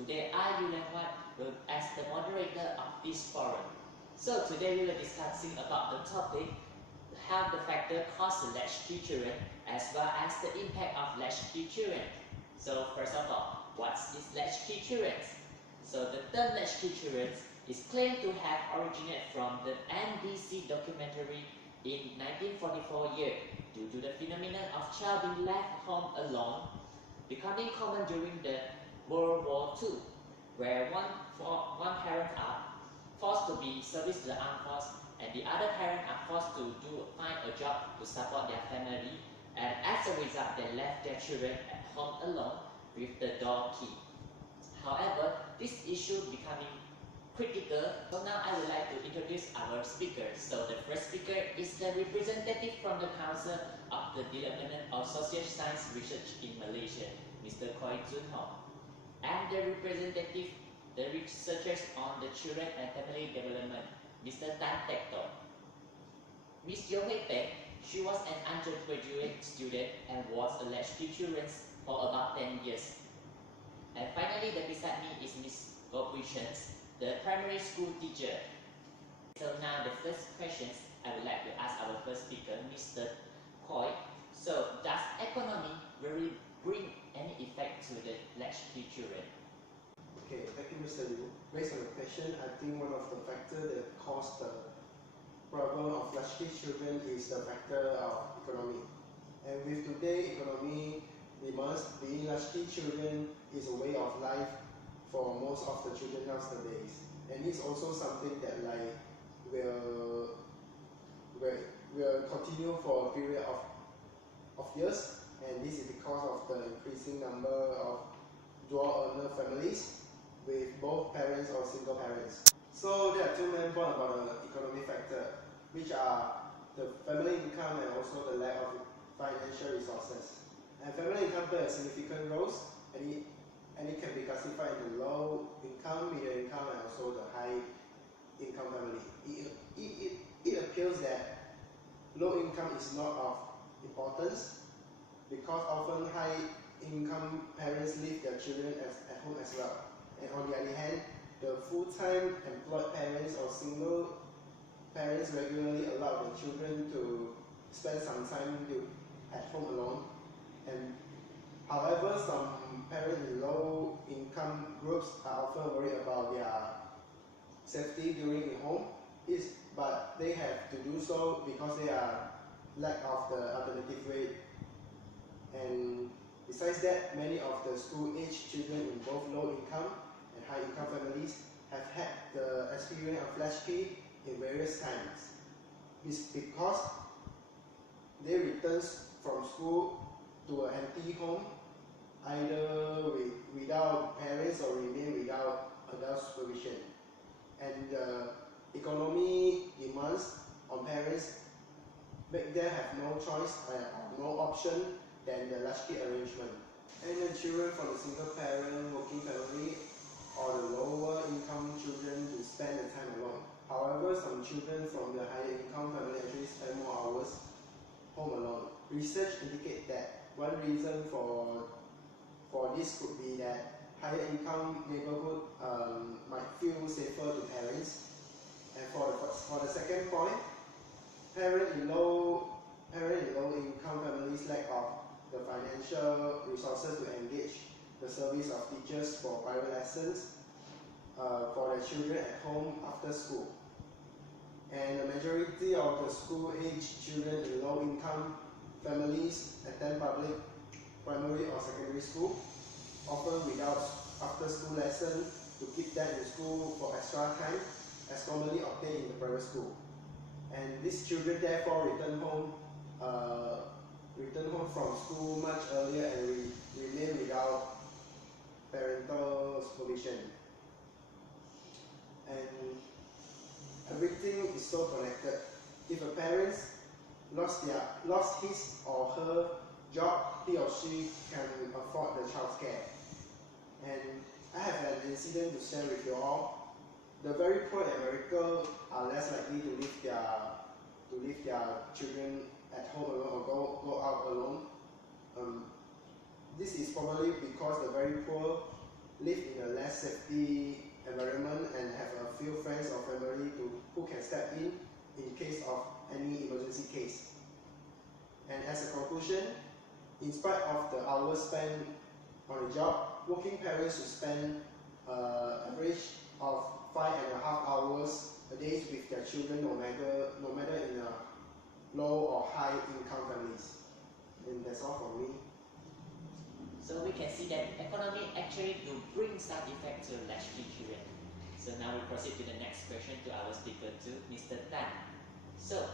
today I, Yulian White, will as the moderator of this forum. So today we will discussing about the topic how the factor cause latchkey children as well as the impact of latchkey children. So first of all, what is latchkey children? So the term latchkey children is claimed to have originated from the NBC documentary in 1944 year due to the phenomenon of child being left home alone becoming common during the World War II, where one parent are forced to be service to the armed force and the other parent are forced to find a job to support their family, and as a result they left their children at home alone with the door key. However, this issue becoming critical, so now I would like to introduce our speakers. So the first speaker is the representative from the Council of the Development of Social Science Research in Malaysia, Mr. Koi Jun Hong, and the representative, the researchers on the children and family development, Mr. Tan Tek Tok. Ms. Yong Hui Peng, she was an undergraduate student and was a latchkey children for about 10 years. And finally, the beside me is Ms. Goh Pui Chen, the primary school teacher. So now the first questions I would like to ask our first speaker, Mr. Koi. So does economy really bring any effect to the latchkey children? Okay, thank you, Mr. Liu. Based on the question, I think one of the factors that cause the problem of latchkey children is the factor of economy. And with today economy demands, being latchkey children is a way of life for most of the children nowadays, and it's also something that will continue for a period of years, and this is because of the increasing number of dual earner families with both parents or single parents. So there are two main points about the economic factor, which are the family income and also the lack of financial resources. And family income plays a significant role, and it can be classified into low income, middle income, and also the high income family. It appears that low income is not of importance because often high income parents leave their children at home as well. And on the other hand, the full-time employed parents or single parents regularly allow their children to spend some time at home alone. And however, some parents in low-income groups are often worried about their safety during the home, but they have to do so because they are lack of the alternative way. And besides that, many of the school-age children in both low-income and high-income families have had the experience of latchkey in various times. It's because they return from school to an empty home, either without parents or remain without adult supervision. And economy demands on parents make them have no choice or no option than the latchkey arrangement. And the children from the single parent working family or the lower income children to spend the time alone. However, some children from the higher income family actually spend more hours home alone. Research indicates that one reason for this could be that higher income neighborhood might feel safer to parents. And for the second point, parents in low income families lack of the financial resources to engage the service of teachers for private lessons for their children at home after school. And the majority of the school-age children in low-income families attend public primary or secondary school, often without after-school lesson to keep them in school for extra time, as commonly obtained in the private school. And these children therefore return home from school much earlier and remain without parental supervision. And everything is so connected. If a parent lost his or her job, he or she can afford the child care. And I have an incident to share with you all. The very poor in America are less likely to leave their children at home alone or go out alone. This is probably because the very poor live in a less safety environment and have a few friends or family who can step in case of any emergency case. And as a conclusion, in spite of the hours spent on the job, working parents should spend average of 5.5 hours a day with their children, no matter in a low or high income families. And that's all from me. So we can see that economy actually do bring some effect to latchkey children. So now we proceed to the next question to our speaker too, Mr. Tan. So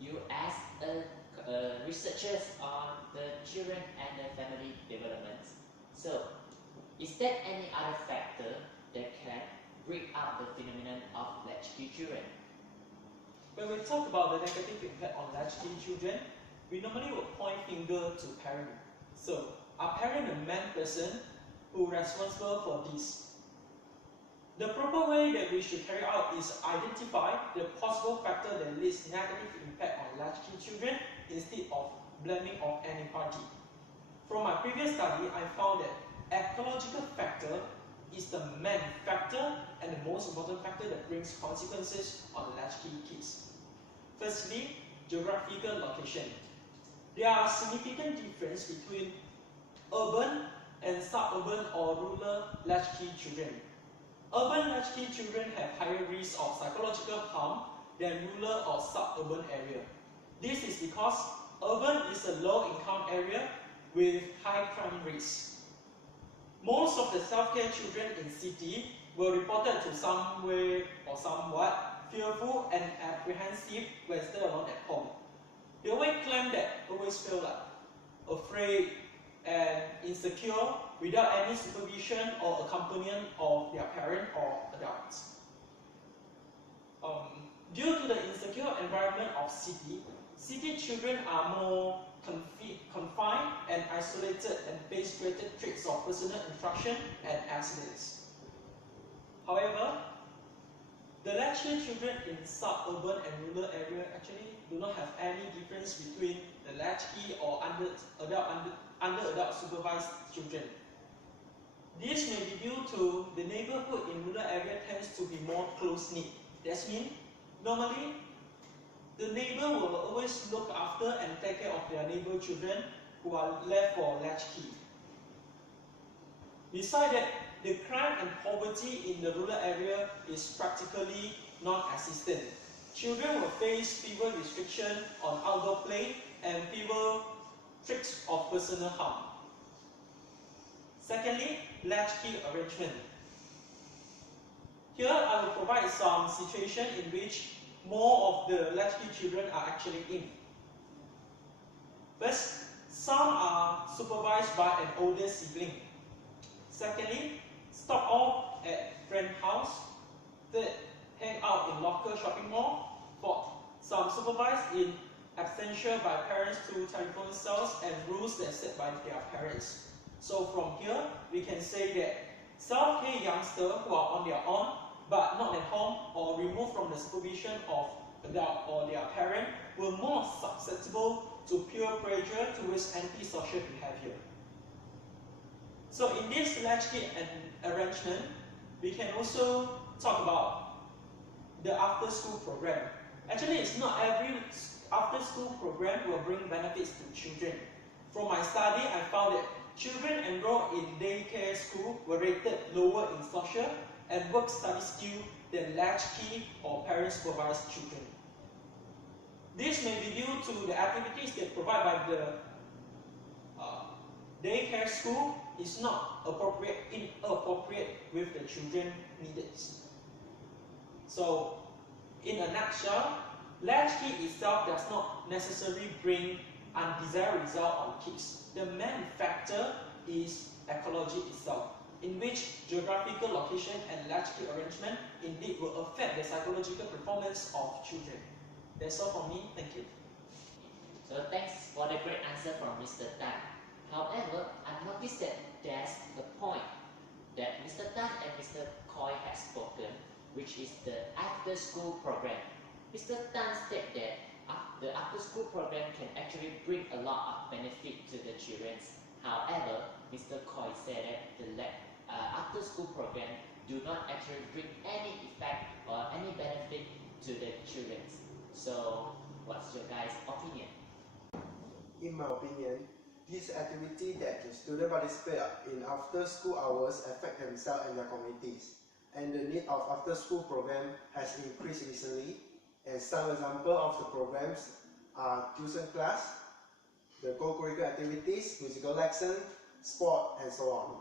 you as researchers on the children and the family development. So is there any other factor that can bring up the phenomenon of latchkey children? When we talk about the negative impact on latchkey children, we normally will point finger to parent. So, are parent the main person who is responsible for this? The proper way that we should carry out is identify the possible factor that leads negative impact on latchkey children instead of blaming of any party. From my previous study, I found that ecological factor is the main factor and the most important factor that brings consequences on the latchkey kids. Firstly, geographical location. There are significant difference between urban and suburban or rural latchkey children. Urban latchkey children have higher risk of psychological harm than rural or suburban area. This is because urban is a low-income area with high crime rates. Most of the self-care children in city were reported to some way or somewhat fearful and apprehensive when still alone at home. They always claim that always feel like afraid and insecure without any supervision or accompaniment of their parent or adults. Due to the insecure environment of city children are more confined and isolated and face greater traits of personal interaction and accidents. However, the latchkey children in suburban and rural area actually do not have any difference between the latchkey or under adult supervised children. This may be due to the neighborhood in rural area tends to be more close-knit. That means normally the neighbor will always look after and take care of their neighbor children who are left for latchkey. Besides that, the crime and poverty in the rural area is practically non-existent. Children will face fewer restrictions on outdoor play and fewer tricks of personal harm. Secondly, latchkey arrangement. Here I will provide some situation in which more of the latchkey children are actually in. First, some are supervised by an older sibling. Secondly, stop off at friend house. Third, hang out in local shopping mall. Fourth, some supervised in absentia by parents through telephone cells and rules that set by their parents. So from here, we can say that self-care youngsters who are on their own but not at home or removed from the supervision of adult or their parent were more susceptible to peer pressure towards antisocial behavior. So in this latchkey arrangement, we can also talk about the after-school program. Actually, it's not every after-school program will bring benefits to children. From my study, I found that children enrolled in daycare school were rated lower in social and work study skill than latchkey or parent-supervised children. This may be due to the activities that provided by the daycare school is not inappropriate with the children needs. So, in a nutshell, latchkey itself does not necessarily bring undesired result on kids. The main factor is ecology itself, in which geographical location and latchkey arrangement indeed will affect the psychological performance of children. That's all from me. Thank you. So thanks for the great answer from Mr. Tan. However, I noticed that there's a point that Mr. Tan and Mr. Koi have spoken, which is the after-school program. Mr. Tan said that the after-school program can actually bring a lot of benefit to the children. However, Mr. Koi said that after-school program do not actually bring any effect or any benefit to the children. So, what's your guys' opinion? In my opinion, this activity that the students participate in after school hours affect themselves and their communities. And the need of after school program has increased recently. And some examples of the programs are tuition class, the co-curricular activities, musical lesson, sport, and so on.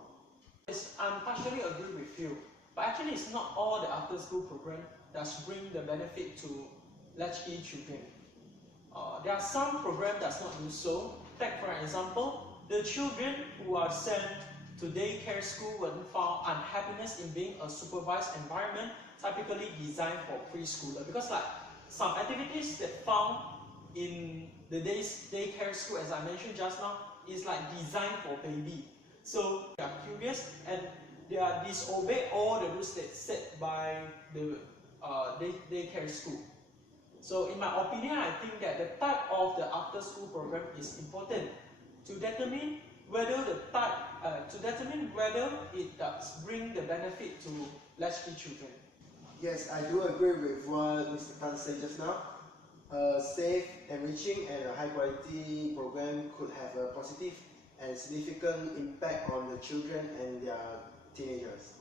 Yes, I'm partially agree with you, but actually it's not all the after school program that bring the benefit to latchkey children. There are some programs that not do so. Take for example, the children who are sent to daycare school will found unhappiness in being a supervised environment typically designed for preschooler, because like some activities that found in the daycare school, as I mentioned just now, is like designed for baby. So they are curious and they are disobey all the rules that set by the daycare school. So in my opinion, I think that the type of the after school program is important to determine whether it does bring the benefit to latchkey children. Yes, I do agree with what Mr. Tan said just now. A safe, enriching, and a high-quality program could have a positive and significant impact on the children and their teenagers.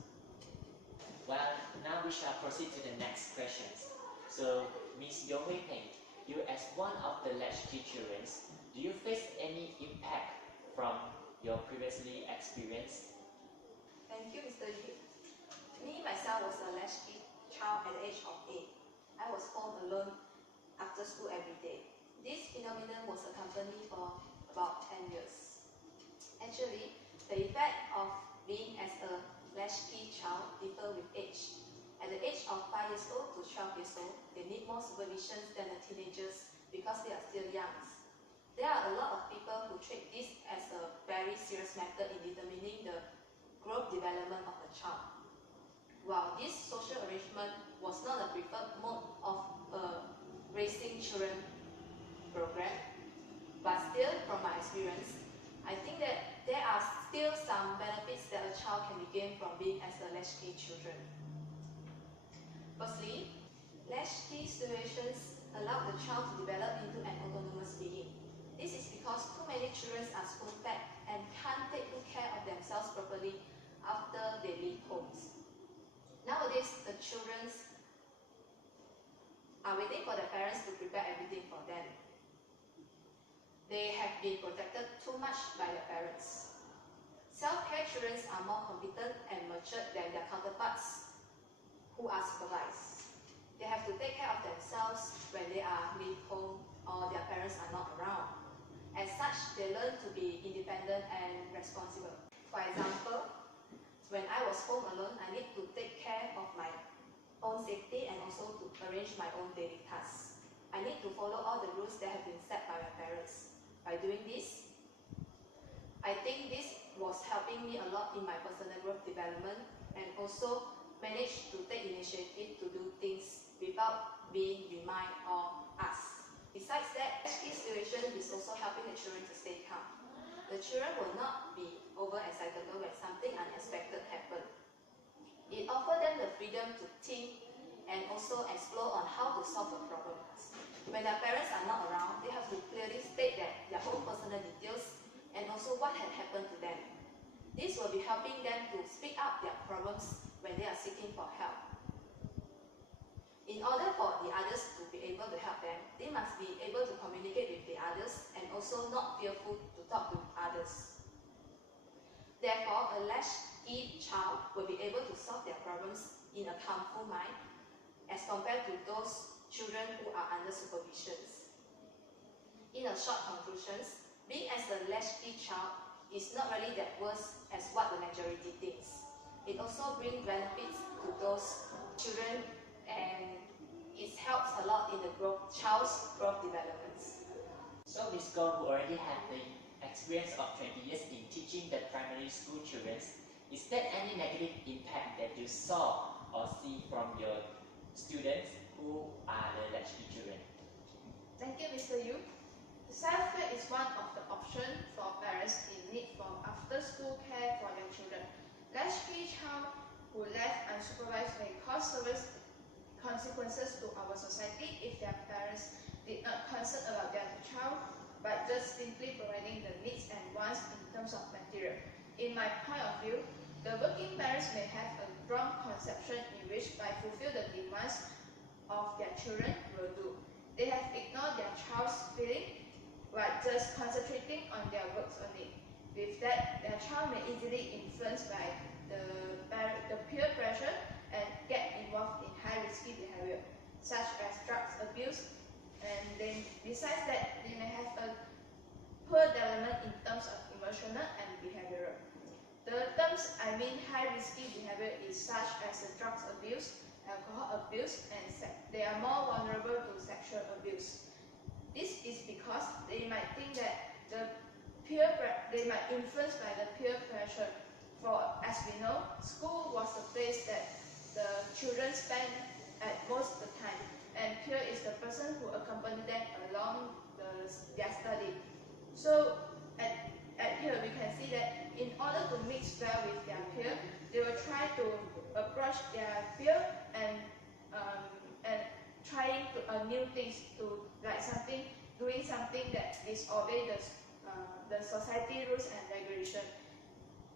Well, now we shall proceed to the next questions. So, Ms. Yeo Hui Peng, you as one of the latchkey children, do you face any impact from your previously experience? Thank you, Mr. Yu. Me, myself, was a latchkey child at the age of 8. I was home alone after school every day. This phenomenon was accompanied for about 10 years. Actually, the effect of being as a latchkey child differ with age. At the age of 5 years old to 12 years old, they need more supervision than the teenagers because they are still young. There are a lot of people who treat this as a very serious matter in determining the growth development of a child. While this social arrangement was not a preferred mode of raising children program, but still from my experience, I think that there are still some benefits that a child can gain from being as a latchkey children. Firstly, latchkey situations allow the child to develop into an autonomous being. This is because too many children are spoon-fed and can't take good care of themselves properly after they leave homes. Nowadays, the children are waiting for their parents to prepare everything for them. They have been protected too much by their parents. Self-care children are more competent and matured than their counterparts who are supervised. They have to take care of themselves when they are leave home or their parents are not around. As such, they learn to be independent and responsible. For example, when I was home alone, I need to take care of my own safety and also to arrange my own daily tasks. I need to follow all the rules that have been set by my parents. By doing this, I think this was helping me a lot in my personal growth development and also managed to take initiative to do things without being reminded or asked. Besides that, latchkey situation is also helping the children to stay calm. The children will not be overexcitable when something unexpected happens. It offers them the freedom to think and also explore on how to solve the problem. When their parents are not around, they have to clearly state that their own personal details and also what had happened to them. This will be helping them to speak up their problems when they are seeking for help. In order for the others to be able to help them, they must be able to communicate with the others and also not fearful to talk to others. Therefore, a latchkey child will be able to solve their problems in a calmful mind as compared to those children who are under supervision. In a short conclusion, being as a latchkey child is not really that worse as what the majority thinks. It also brings benefits to those children and it helps a lot in the child's growth development. So Ms. Goh, who already had the experience of 20 years in teaching the primary school children, is there any negative impact that you saw or see from your students who are the latchkey children? Thank you, Mr. Yu. The self-care is one of the options for parents in need for after-school care for their children. latchkey child who left unsupervised may cause serious consequences to our society if their parents did not concern about their child, but just simply providing the needs and wants in terms of material. In my point of view, the working parents may have a wrong conception in which by fulfill the demands of their children will do. They have ignored their child's feeling while just concentrating on their works only. With that, their child may easily influenced by the peer pressure and get involved in high risky behavior, such as drugs abuse, and then besides that, they may have a poor development in terms of emotional and behavioral. The terms I mean high risky behavior is such as the drugs abuse, alcohol abuse, and they are more vulnerable to sexual abuse. This is because they might think that they might influence by the peer pressure. For as we know, school was the place that the children spend at most of the time, and peer is the person who accompany them along their study. So at here we can see that in order to mix well with their peer, they will try to approach their peer and trying to new things to doing something that disobey the society rules and regulation.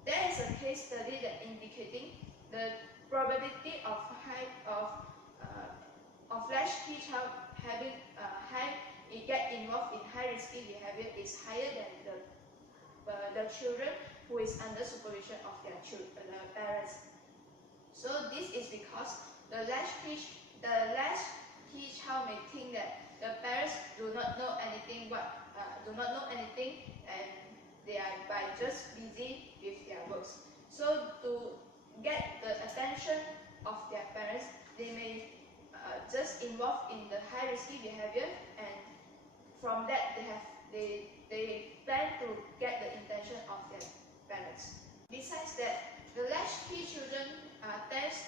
There is a case study that indicating the probability of latchkey child having get involved in high risky behavior is higher than the children who is under supervision of their parents. So this is because the latchkey child may think that the parents do not know anything and they are by just busy with their works. So to get the attention of their parents, they may just involve in the high risky behavior, and from that they plan to get the attention of their parents. Besides that, the latchkey children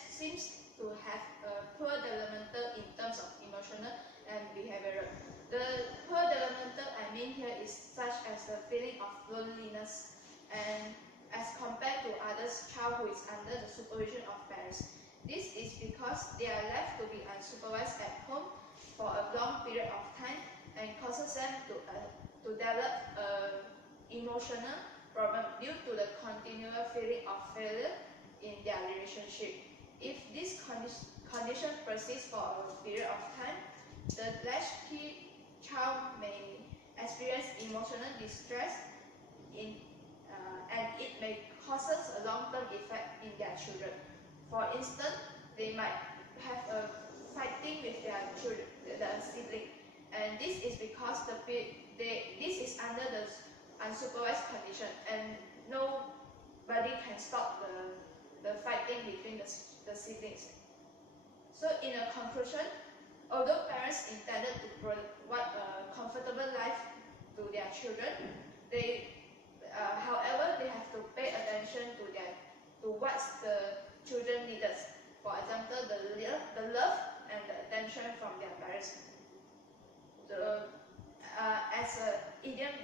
seems to have a poor developmental in terms of emotional and behavioral. The poor developmental I mean here is such as the feeling of loneliness, and as compared to others child who is under the supervision of parents. This is because they are left to be unsupervised at home for a long period of time and causes them to develop emotional problem due to the continual feeling of failure in their relationship. If this condition persists for a period of time, the latchkey child may experience emotional distress and it may causes a long-term effect in their children. For instance, they might have a fighting with their children, the sibling, and this is because this is under the unsupervised condition, and nobody can stop the fighting between the siblings. So in a conclusion, although parents intended to provide a comfortable life to their children, however, they have to pay attention to what the children needed. For example, the love and the attention from their parents. As an idiom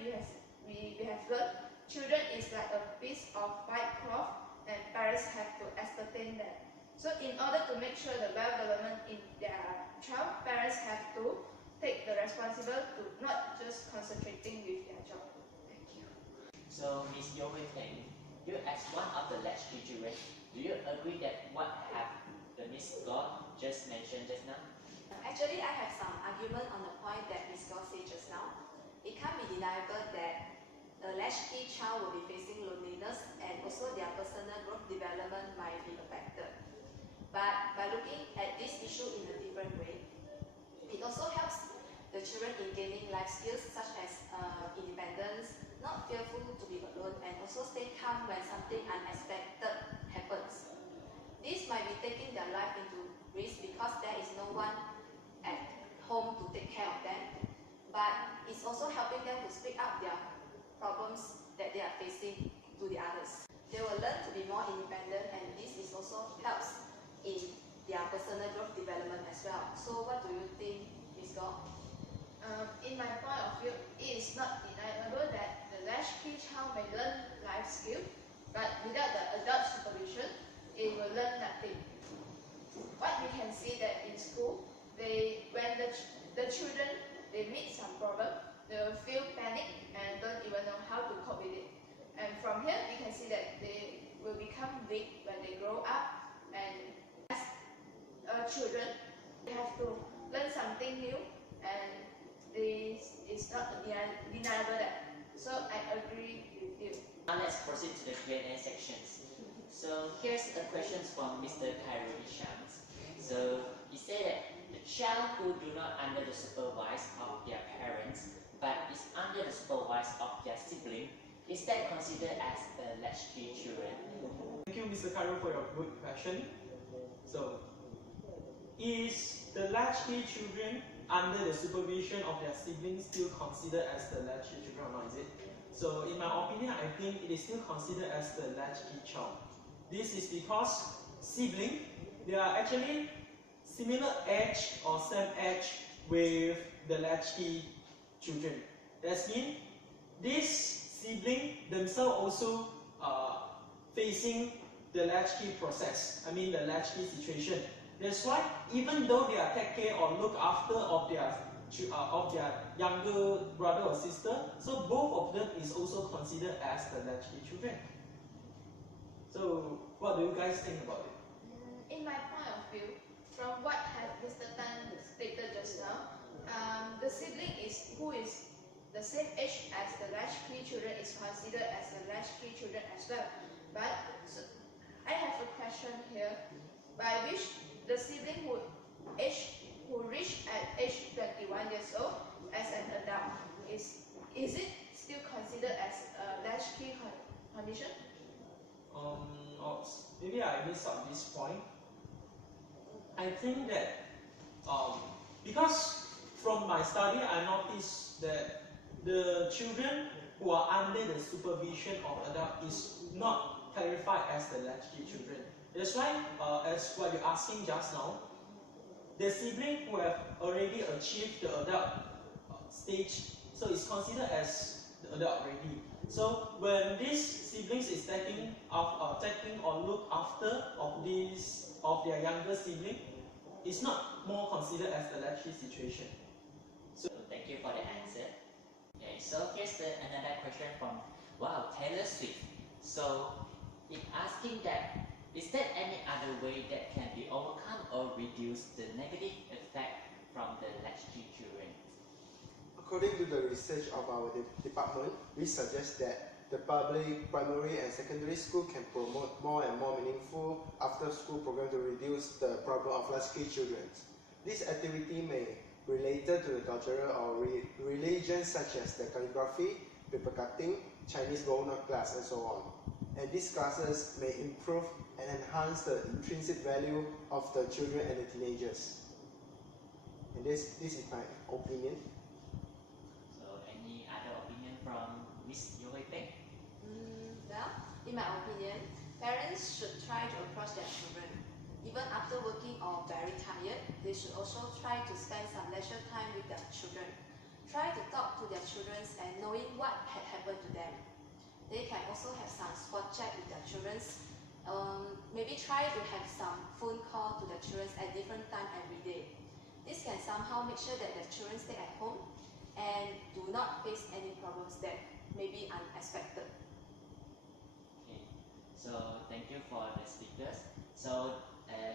we have learned, children is like a piece of white cloth, and parents have to ascertain that. So in order to make sure the well development in their child, parents have to take the responsibility to not just concentrating with their job. Thank you. So, Ms. Yo Hui Peng, you as one of the latchkey children, do you agree that what have the Ms. God just mentioned just now? Actually, I have some argument on the point that Ms. God said just now. It can't be deniable that the latchkey child will be facing loneliness, and also their personal growth development might be affected. But by looking at this issue in a different way, it also helps the children in gaining life skills such as independence, not fearful to be alone, and also stay calm when something unexpected happens. This might be taking their life into risk because there is no one at home to take care of them, but it's also helping them to speak up their problems that they are facing to the others. They will learn to be more independent, and this is also helps in their personal growth development as well. So what do you think, Ms. Goh? In my point of view, it is not deniable that the latchkey child may learn life skills, but without the adult supervision, what we can see that in school, when the children they meet some problem, they will feel panic and don't even know how to cope with it. And from here, we can see that they will become weak when they grow up. And as children, they have to learn something new, and this is not deniable that. So I agree with you. Now let's proceed to the Q&A sections. So here's a question from Mr. Cairo Shams. So he said that the child who do not under the supervise of their parents but is under the supervise of their sibling, is that considered as a latchkey children? Thank you, Mr. Cairo, for your good question. So, is the latchkey children under the supervision of their siblings still considered as the latchkey children or not, is it? So, in my opinion, I think it is still considered as the latchkey child. This is because siblings, they are actually similar age or same age with the latchkey children. That means this sibling themselves also facing the latchkey process. I mean the latchkey situation. That's why even though they are take care or look after of their younger brother or sister, so both of them is also considered as the latchkey children. So what do you guys think about it? In my point of view, from what Mr. Tan stated just now, the sibling who is the same age as the latchkey children is considered as the latchkey children as well. But I have a question here, by which the sibling who reached at age 21 years old as an adult, is it still considered as a latchkey condition? Maybe I missed out this point. I think that because from my study I noticed that the children who are under the supervision of adult is not clarified as the latchkey children. That's why, as what you're asking just now, the sibling who have already achieved the adult stage, so it's considered as the adult already. So when these siblings is taking or look after of their younger sibling, it's not more considered as the latchkey situation. So thank you for the answer. Okay, so here's another question from Taylor Swift. So it's asking that, is there any other way that can be overcome or reduce the negative effect from the latchkey children? According to the research of our department, we suggest that the public primary and secondary school can promote more and more meaningful after-school program to reduce the problem of latchkey children. This activity may be related to the cultural or religion such as the calligraphy, paper cutting, Chinese grown-up class, and so on. And these classes may improve and enhance the intrinsic value of the children and the teenagers. And this is my opinion. So any other opinion from Miss Yoi Peng? Well, in my opinion, parents should try to approach their children. Even after working or very tired, they should also try to spend some leisure time with their children. Try to talk to their children and knowing what had happened to them. They can also have some spot chat with their children. Maybe try to have some phone call to their children at different time every day. This can somehow make sure that the children stay at home and do not face any problems that may be unexpected. Okay, so thank you for the speakers. So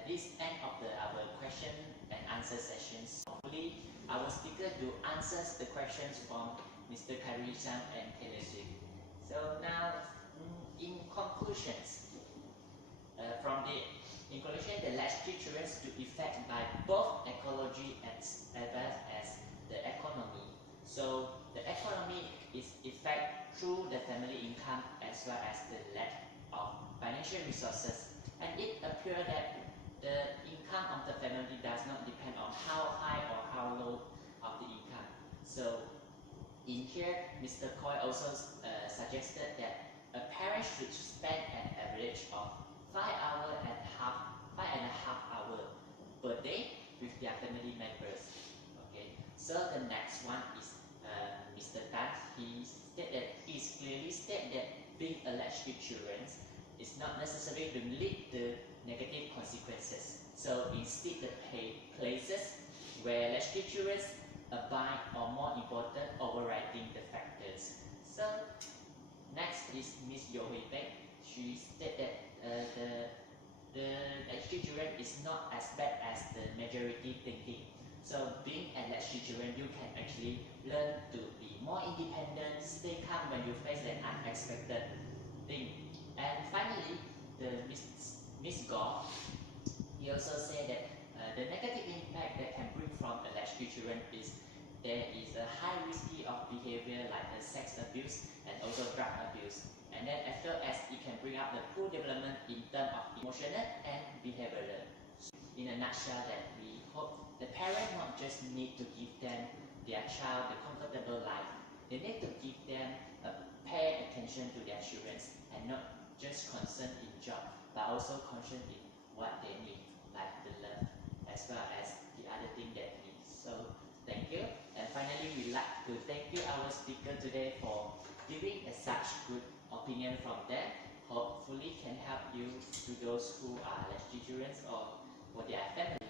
this end of our question and answer sessions. Hopefully our speaker do answers the questions from Mr. Karishan and Taylor Swift. So now in conclusions, the latchkey children do affect by both ecology as well as the economy. So the economy is affected through the family income as well as the lack of financial resources, and it appears that the income of the family does not depend on how high or how low of the income. So in here, Mr. Coy also suggested that a parent should spend an average of 5.5 hours per day with their family members. Okay. So the next one is Mr. Tan. He clearly stated that being a latchkey children is not necessary to lead the negative consequences. So instead, the places where latchkey children abide are more important, overriding the factors. So next is Miss Yo Hui Pei. She stated that the latchkey children is not as bad as the majority thinking. So being a latchkey children, you can actually learn to be more independent, stay calm when you face an unexpected thing. And finally, the Miss Gore, he also said that the negative impact that can bring from a latchkey children is there is a high risky of behavior like sex abuse and also drug abuse. And then as well as it can bring up the poor development in terms of emotional and behavioral. In a nutshell, that we hope the parent not just need to give them their child the comfortable life. They need to give them pay attention to their children and not just concerned in job, but also concerned in what they need, like the love, as well as the other thing that need. So thank you. And finally, we'd like to thank you our speaker today for giving such good opinion from them. Hopefully can help you to those who are latchkey children or for their family.